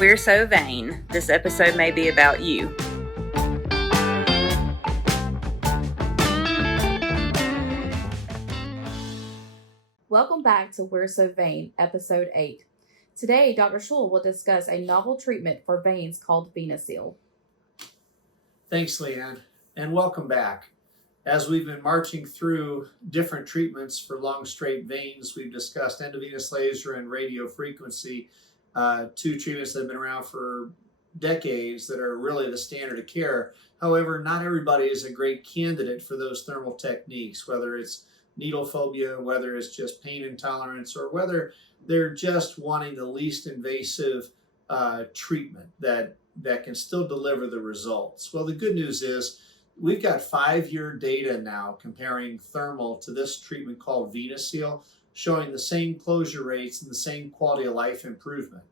We're so vain. This episode may be about you. Welcome back to We're So Vain, Episode 8. Today, Dr. Schul will discuss a novel treatment for veins called VenaSeal. Thanks, Leanne, and welcome back. As we've been marching through different treatments for long straight veins, we've discussed endovenous laser and radio frequency, two treatments that have been around for decades that are really the standard of care. However, not everybody is a great candidate for those thermal techniques, whether it's needle phobia, whether it's just pain intolerance, or whether they're just wanting the least invasive treatment that can still deliver the results. Well, the good news is we've got 5-year data now comparing thermal to this treatment called VenaSeal, showing the same closure rates and the same quality of life improvement.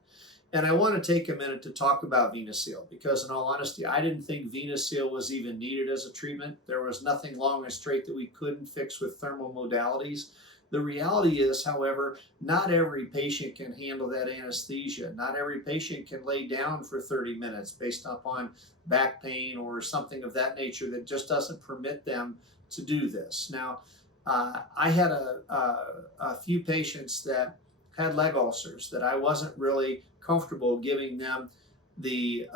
And I want to take a minute to talk about VenaSeal because, in all honesty, I didn't think VenaSeal was even needed as a treatment. There was nothing long and straight that we couldn't fix with thermal modalities. The reality is, however, not every patient can handle that anesthesia. Not every patient can lay down for 30 minutes based upon back pain or something of that nature that just doesn't permit them to do this. Now, I had a few patients that had leg ulcers that I wasn't really comfortable giving them the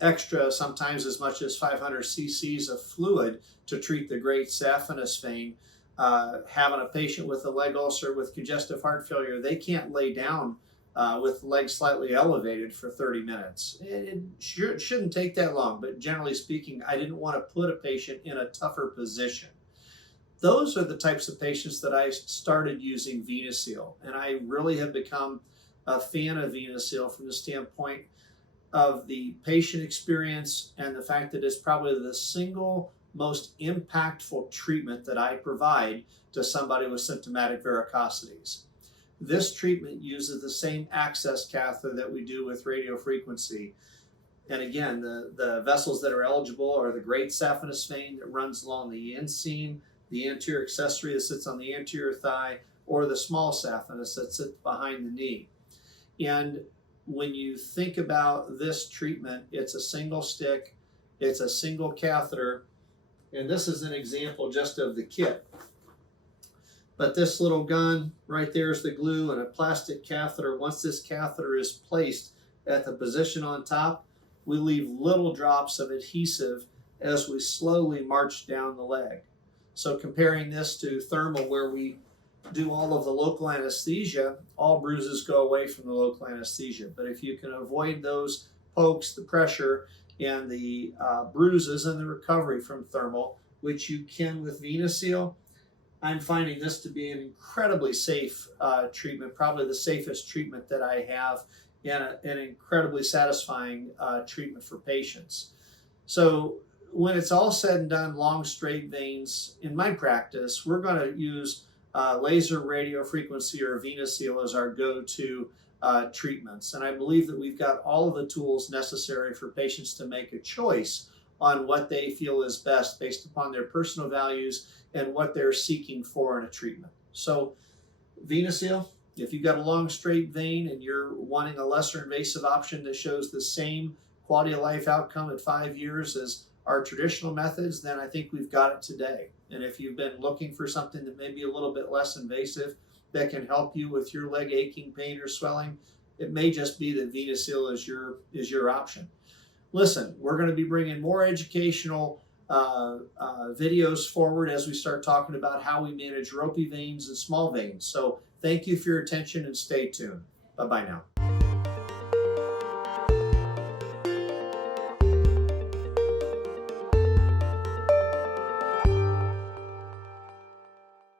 extra, sometimes as much as 500 cc's of fluid to treat the great saphenous vein. Having a patient with a leg ulcer with congestive heart failure, they can't lay down with legs slightly elevated for 30 minutes. It shouldn't take that long, but generally speaking, I didn't want to put a patient in a tougher position. Those are the types of patients that I started using VenaSeal, and I really have become a fan of VenaSeal from the standpoint of the patient experience and the fact that it's probably the single most impactful treatment that I provide to somebody with symptomatic varicosities. This treatment uses the same access catheter that we do with radio frequency. And again, the vessels that are eligible are the great saphenous vein that runs along the inseam, the anterior accessory that sits on the anterior thigh, or the small saphenous that sits behind the knee. And when you think about this treatment, it's a single stick, it's a single catheter, and this is an example just of the kit. But this little gun right there is the glue and a plastic catheter. Once this catheter is placed at the position on top, we leave little drops of adhesive as we slowly march down the leg. So comparing this to thermal, where we do all of the local anesthesia, all bruises go away from the local anesthesia. But if you can avoid those pokes, the pressure, and the bruises and the recovery from thermal, which you can with VenaSeal, I'm finding this to be an incredibly safe treatment, probably the safest treatment that I have, and an incredibly satisfying treatment for patients. So when it's all said and done, long straight veins, in my practice, we're going to use laser radio frequency or VenaSeal as our go-to treatments. And I believe that we've got all of the tools necessary for patients to make a choice on what they feel is best based upon their personal values and what they're seeking for in a treatment. So VenaSeal, if you've got a long straight vein and you're wanting a lesser invasive option that shows the same quality of life outcome at 5 years as our traditional methods, then I think we've got it today. And if you've been looking for something that may be a little bit less invasive that can help you with your leg aching, pain, or swelling, it may just be that VenaSeal is your option. Listen, we're going to be bringing more educational videos forward as we start talking about how we manage ropey veins and small veins. So thank you for your attention and stay tuned. Bye-bye now.